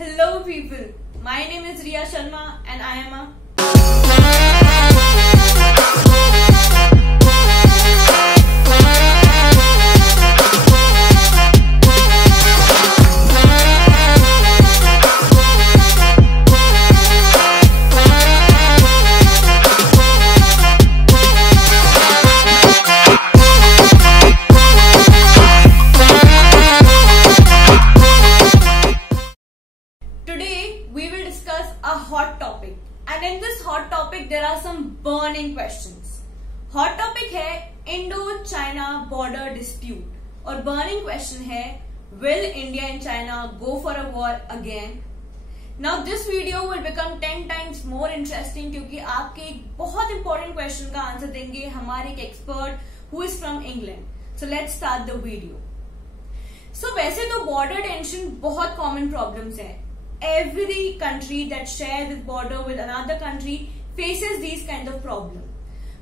Hello people, my name is Riya Sharma and I am a hot topic and in this hot topic there are some burning questions. Hot topic है Indo-China border dispute और burning question है will India and China go for a war again? Now this video will become 10 times more interesting क्योंकि आपके एक बहुत important question का answer देंगे हमारे एक expert who is from England. So let's start the video. So वैसे तो border tension बहुत common problems है. Every country that shares its border with another country faces these kind of problem.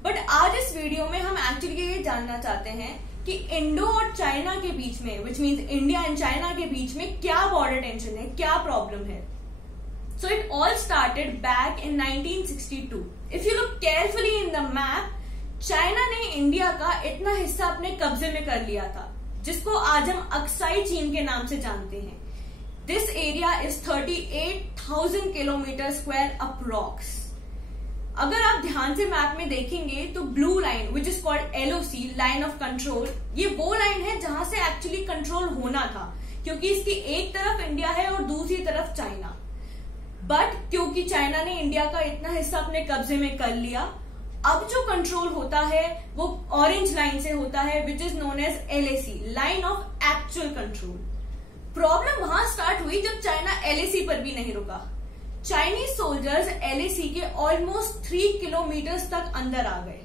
But आज इस video में हम actually ये जानना चाहते हैं कि इंडो और चाइना के बीच में, which means India and China के बीच में क्या बॉर्डर टेंशन है, क्या प्रॉब्लम है. So it all started back in 1962. If you look carefully in the map, China ने इंडिया का इतना हिस्सा अपने कब्जे में कर लिया था जिसको आज हम अक्साई चीन के नाम से जानते हैं. This area is 38,000 kilometer square approx. अगर आप ध्यान से मैप में देखेंगे तो blue line which is called LOC line of control, ये वो लाइन है जहां से एक्चुअली कंट्रोल होना था क्योंकि इसकी एक तरफ इंडिया है और दूसरी तरफ चाइना. बट क्योंकि चाइना ने इंडिया का इतना हिस्सा अपने कब्जे में कर लिया, अब जो कंट्रोल होता है वो ऑरेंज लाइन से होता है which is known as LAC line of actual control. Problem वहां स्टार्ट हुई जब चाइना LAC पर भी नहीं रुका. चाइनीज सोल्जर्स LAC के ऑलमोस्ट 3 किलोमीटर तक अंदर आ गए.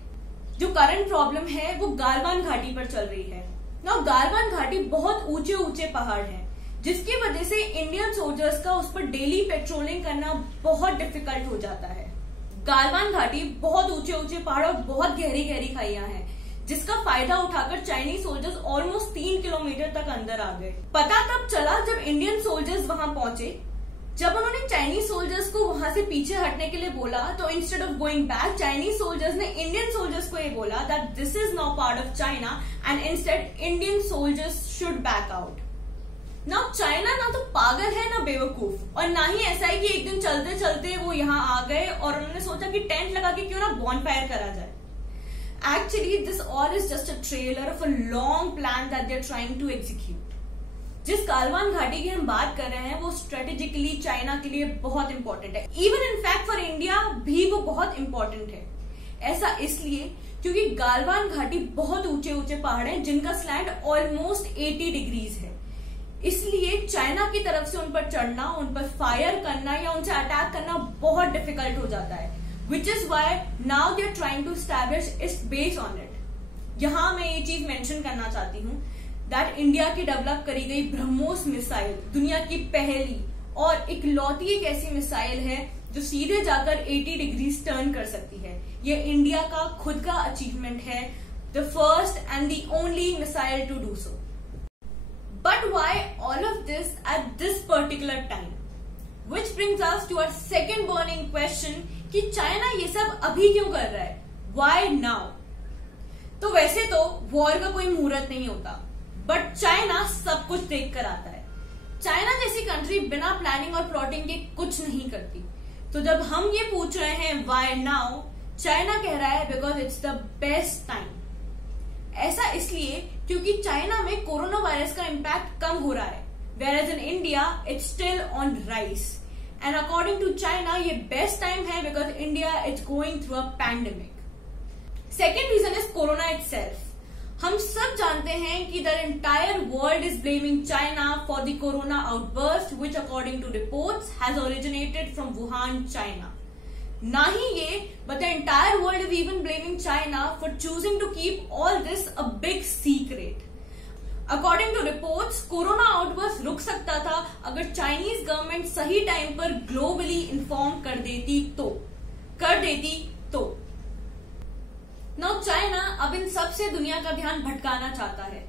जो करंट प्रॉब्लम है वो गालवान घाटी पर चल रही है. नाउ गालवान घाटी बहुत ऊंचे ऊंचे पहाड़ हैं जिसकी वजह से इंडियन सोल्जर्स का उस पर डेली पेट्रोलिंग करना बहुत डिफिकल्ट हो जाता है. गालवान घाटी बहुत ऊंचे ऊंचे पहाड़ और बहुत गहरी गहरी खाइयां हैं जिसका फायदा उठाकर चाइनीज सोल्जर्स ऑलमोस्ट 3 किलोमीटर तक अंदर आ गए. पता तब चला जब इंडियन सोल्जर्स वहां पहुंचे. जब उन्होंने चाइनीज सोल्जर्स को वहां से पीछे हटने के लिए बोला तो instead of going back Chinese soldiers ने इंडियन सोल्जर्स को ये बोला that this is now part of China and instead Indian soldiers should back out. Now China ना तो पागल है ना बेवकूफ और ना ही ऐसा है कि एक दिन चलते चलते वो यहाँ आ गए और उन्होंने सोचा कि टेंट लगा के क्यों ना बॉनफायर करा जाए. Actually, this all is just a trailer of a long plan that they're trying to execute. जिस गालवान घाटी की हम बात कर रहे हैं वो स्ट्रेटेजिकली चाइना के लिए बहुत इंपॉर्टेंट है. इवन इनफैक्ट फॉर इंडिया भी वो बहुत इंपॉर्टेंट है. ऐसा इसलिए क्योंकि गालवान घाटी बहुत ऊंचे ऊंचे पहाड़ हैं जिनका स्लैंट ऑलमोस्ट 80 डिग्रीज है. इसलिए चाइना की तरफ से उन पर चढ़ना, उन पर फायर करना या उनसे अटैक करना बहुत डिफिकल्ट हो जाता है. Which is why now they are trying to establish its base on it. यहाँ मैं ये चीज मेंशन करना चाहती हूँ that इंडिया की डेवलप करी गई ब्रह्मोस मिसाइल दुनिया की पहली और इकलौती एक ऐसी मिसाइल है जो सीधे जाकर 80 डिग्री टर्न कर सकती है. ये इंडिया का खुद का अचीवमेंट है, the first and the only missile to do so. But why all of this at this particular time? Which brings us to our second burning question कि चाइना ये सब अभी क्यों कर रहा है? Why now? तो वैसे तो वॉर का कोई मुहूर्त नहीं होता बट चाइना सब कुछ देख कर आता है. चाइना जैसी कंट्री बिना प्लानिंग और प्लॉटिंग के कुछ नहीं करती. तो जब हम ये पूछ रहे हैं why now, चाइना कह रहा है because it's the best time. ऐसा इसलिए क्योंकि चाइना में कोरोना वायरस का इम्पैक्ट कम हो रहा है whereas in India it's still on rise. And according to China, ये best time है because India is going through a pandemic. Second reason is Corona itself. हम सब जानते हैं कि the entire world is blaming China for the Corona outburst, which according to reports has originated from Wuhan, China. ना ही ये, but the entire world is even blaming China for choosing to keep all this a big secret. According to reports corona outburst रुक सकता था अगर Chinese government सही time पर globally inform कर देती तो. नाउ चाइना अब इन सब से दुनिया का ध्यान भटकाना चाहता है,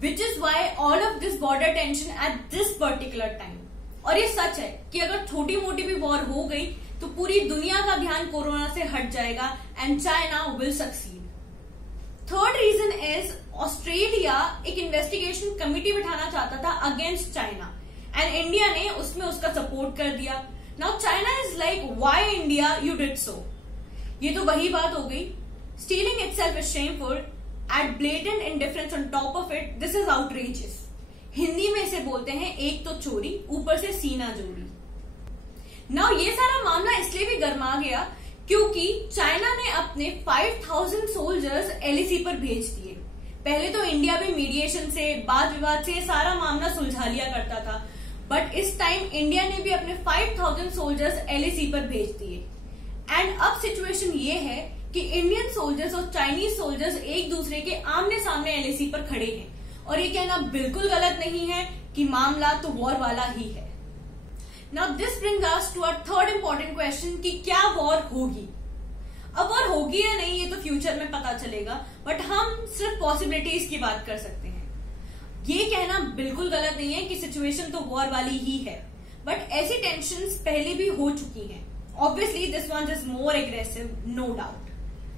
which is why all of this border tension at this particular time. और ये सच है कि अगर छोटी मोटी भी वॉर हो गई तो पूरी दुनिया का ध्यान कोरोना से हट जाएगा and China will succeed. Third reason is Australia एक इन्वेस्टिगेशन कमिटी बिठाना चाहता था अगेंस्ट चाइना एंड इंडिया ने उसमें उसका सपोर्ट कर दिया। Now China is like why India you did so. ये तो वही बात हो गई, stealing itself is shameful, at blatant indifference on top of it, this is outrageous. Hindi में इसे बोलते हैं एक तो चोरी ऊपर से सीना जोड़ी। नाउ ये सारा मामला इसलिए भी गर्मा गया क्योंकि चाइना ने अपने 5000 सोल्जर्स एलएसी पर भेज दिए। पहले तो इंडिया भी मीडिएशन से, वाद विवाद से सारा मामला सुलझा लिया करता था, बट इस टाइम इंडिया ने भी अपने 5000 सोल्जर्स एलएसी पर भेज दिए। एंड अब सिचुएशन ये है कि इंडियन सोल्जर्स और चाइनीज सोल्जर्स एक दूसरे के आमने सामने एलएसी पर खड़े हैं और ये कहना बिल्कुल गलत नहीं है कि मामला तो वॉर वाला ही है। Now this brings us to our third important question कि क्या वॉर होगी। अब वॉर होगी या नहीं ये तो फ्यूचर में पता चलेगा, बट हम सिर्फ पॉसिबिलिटीज की बात कर सकते हैं। ये कहना बिल्कुल गलत नहीं है कि सिचुएशन तो वॉर वाली ही है, बट ऐसी टेंशंस पहले भी हो चुकी हैं। Obviously this one is more aggressive, no doubt,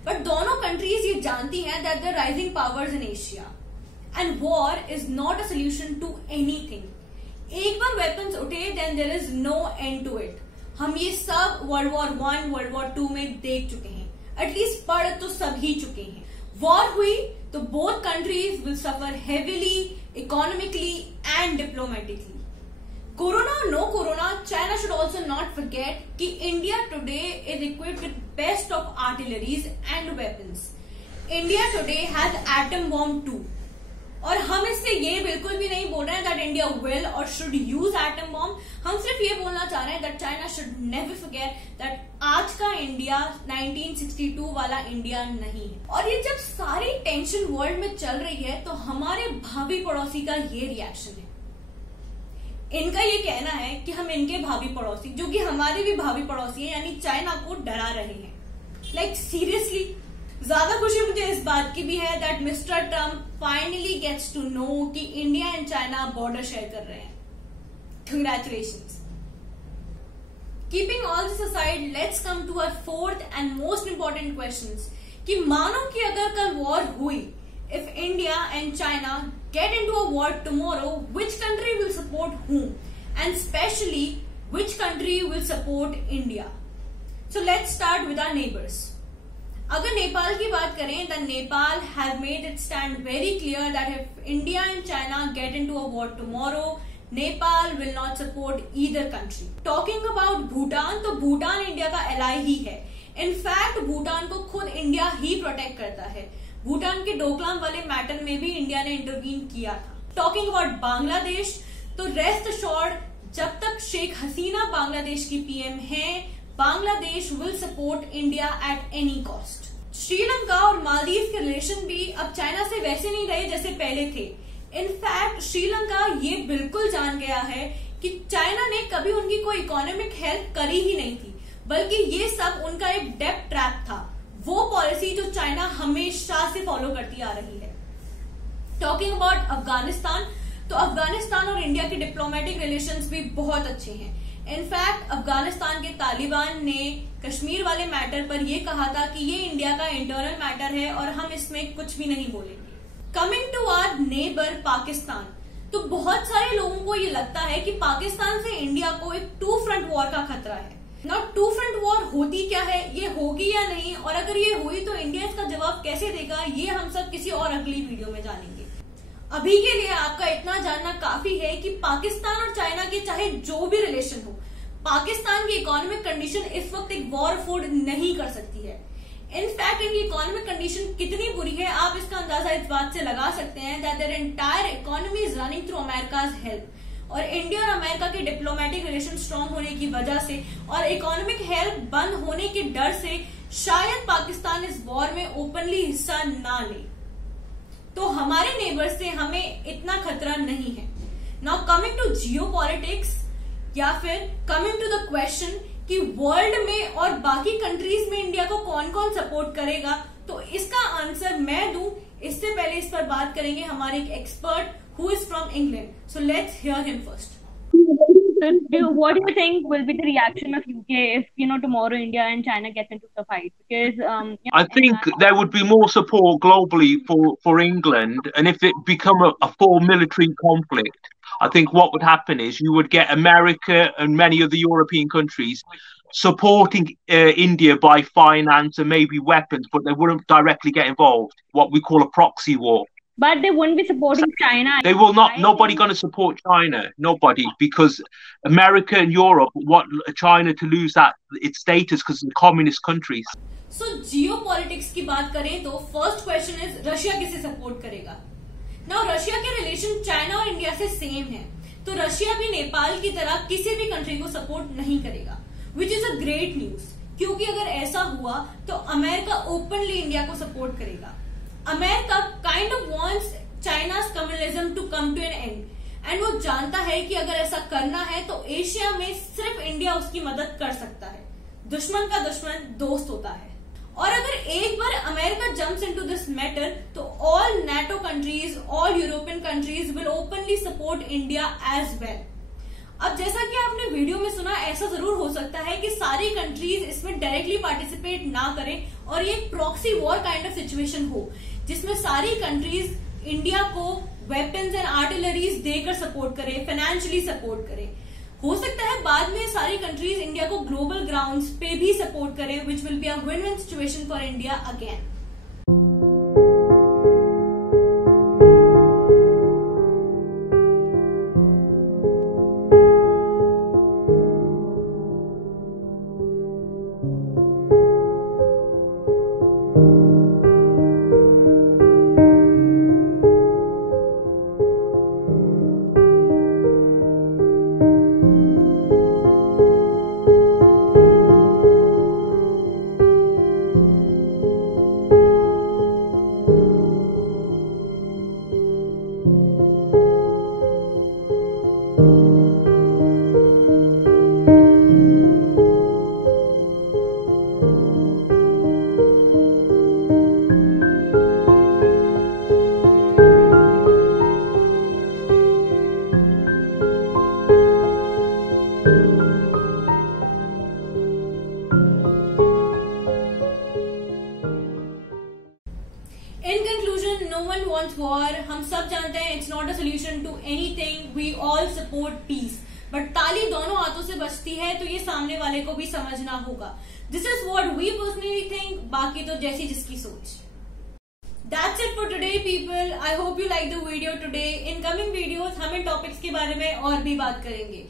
but दोनों कंट्रीज ये जानती हैं that the rising powers in Asia and war is not a solution to anything. एक बार वेपन्स उठे then there is no end to it. हम ये सब वर्ल्ड वॉर 1, वर्ल्ड वॉर 2 में देख चुके हैं, एटलीस्ट पढ़ तो सभी चुके हैं। वॉर हुई तो both countries will suffer heavily, economically and diplomatically. Corona और no corona, China should also not forget कि India today is equipped with best of artilleries and weapons. India today has atom bomb too, और हम इससे ये बिल्कुल भी नहीं बोल रहे हैं दैट इंडिया विल और शुड यूज एटम बॉम्ब। हम सिर्फ ये बोलना चाह रहे हैं that China should never forget that आज का इंडिया 1962 वाला इंडिया नहीं है। और ये जब सारी टेंशन वर्ल्ड में चल रही है तो हमारे भावी पड़ोसी का ये रिएक्शन है। इनका ये कहना है कि हम इनके भावी पड़ोसी, जो कि हमारे भी भावी पड़ोसी है, यानी चाइना को डरा रहे हैं। लाइक सीरियसली, ज्यादा खुशी मुझे इस बात की भी है that mister Trump finally gets to know कि India and China border share कर रहे हैं। Congratulations. Keeping all this aside, let's come to our fourth and most important questions कि मानो कि अगर कल वॉर हुई, if India and China get into a war tomorrow, which country will support whom? And especially, which country will support India? So let's start with our neighbors. अगर नेपाल की बात करें, then Nepal has made it stand very clear that if India and China get into a war tomorrow, Nepal will not support either country. Talking about Bhutan, तो Bhutan India का ally ही है। In fact Bhutan को खुद India ही protect करता है। भूटान के डोकलाम वाले matter में भी इंडिया ने इंटरवीन किया था। टॉकिंग अबाउट बांग्लादेश, तो रेस्ट अश्योर्ड जब तक शेख हसीना बांग्लादेश की पीएम हैं, Bangladesh will support India at any cost. Sri Lanka और मालदीव के रिलेशन भी अब चाइना से वैसे नहीं रहे जैसे पहले थे। इनफैक्ट श्रीलंका ये बिल्कुल जान गया है कि चाइना ने कभी उनकी कोई इकोनॉमिक हेल्प करी ही नहीं थी, बल्कि ये सब उनका एक डेब्ट ट्रैप था, वो पॉलिसी जो चाइना हमेशा से फॉलो करती आ रही है। टॉकिंग अबाउट अफगानिस्तान, तो अफगानिस्तान और इंडिया के डिप्लोमेटिक रिलेशंस भी बहुत अच्छे हैं। इनफैक्ट अफगानिस्तान के तालिबान ने कश्मीर वाले मैटर पर यह कहा था कि ये इंडिया का इंटरनल मैटर है और हम इसमें कुछ भी नहीं बोलेंगे। Coming to our neighbour Pakistan, तो बहुत सारे लोगों को ये लगता है कि पाकिस्तान से इंडिया को एक 2 फ्रंट वॉर का खतरा है। ना 2 फ्रंट वॉर होती क्या है, ये होगी या नहीं, और अगर ये हुई तो इंडिया इसका जवाब कैसे देगा, ये हम सब किसी और अगली वीडियो में जानेंगे। अभी के लिए आपका इतना जानना काफी है कि पाकिस्तान और चाइना के चाहे जो भी रिलेशन हो, पाकिस्तान की इकोनॉमिक कंडीशन इस वक्त एक वॉर अफोर्ड नहीं कर सकती है। इनफैक्ट इनकी इकोनॉमिक कंडीशन कितनी बुरी है आप इसका अंदाजा इस बात से लगा सकते हैं that their entire economy is running through America's help, और इंडिया और अमेरिका के डिप्लोमेटिक रिलेशन स्ट्रांग होने की वजह से और इकोनॉमिक हेल्प बंद होने के डर से शायद पाकिस्तान इस वॉर में ओपनली हिस्सा ना ले। तो हमारे नेबर से हमें इतना खतरा नहीं है। नाउ कमिंग टू जियोपॉलिटिक्स, या फिर कमिंग टू द क्वेश्चन कि वर्ल्ड में और बाकी कंट्रीज में इंडिया को कौन कौन सपोर्ट करेगा, तो इसका आंसर मैं दूं इससे पहले इस पर बात करेंगे हमारे एक expert who is from England. So let's hear him first. What do you think will be the reaction of UK if tomorrow India and China gets into the fight? Because I think there would be more support globally for England, and if it become a full military conflict, I think what would happen is you would get America and many of the European countries supporting India by finance and maybe weapons, but they wouldn't directly get involved. What we call a proxy war. but they wouldn't be supporting China. They will not. Nobody going to support China. Nobody, because America and Europe want China to lose that its status because of communist countries. So Jio politics की बात करें तो first question is Russia किसे support करेगा. Now Russia के relation China और India से same है, तो रशिया भी नेपाल की तरह किसी भी कंट्री को सपोर्ट नहीं करेगा, which is a great news. क्योंकि अगर ऐसा हुआ तो अमेरिका ओपनली इंडिया को सपोर्ट करेगा. America kind of wants China's communism to come to an end, and वो जानता है कि अगर ऐसा करना है तो एशिया में सिर्फ इंडिया उसकी मदद कर सकता है. दुश्मन का दुश्मन दोस्त होता है. और अगर एक बार America jumps into this matter तो all NATO countries, all European countries will openly support India as well. अब जैसा कि आपने वीडियो में सुना, ऐसा जरूर हो सकता है कि सारी कंट्रीज इसमें डायरेक्टली पार्टिसिपेट ना करें और ये proxy war kind of situation हो, जिसमें सारी कंट्रीज इंडिया को वेपन्स एंड आर्टिलरीज देकर सपोर्ट करें, फाइनेंशियली सपोर्ट करें. हो सकता है बाद में सारी कंट्रीज इंडिया को ग्लोबल ग्राउंड्स पे भी सपोर्ट करें, which will be a win win situation for India again. In conclusion, no one wants war. हम सब जानते हैं it's not a solution to anything. We all support peace, but ताली दोनों हाथों से बजती है, तो ये सामने वाले को भी समझना होगा. This is what we personally think. बाकी तो जैसी जिसकी सोच. That's it for today, people. I hope you like the video today. In coming videos, हम इन टॉपिक्स के बारे में और भी बात करेंगे.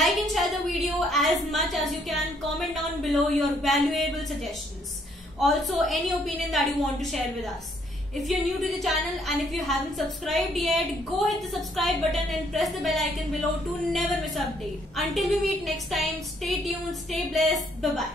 Like and share the video as much as you can. Comment down below your valuable suggestions. Also, any opinion that you want to share with us. If you're new to the channel and if you haven't subscribed yet, go hit the subscribe button and press the bell icon below to never miss an update. Until we meet next time, stay tuned, stay blessed. Bye-bye.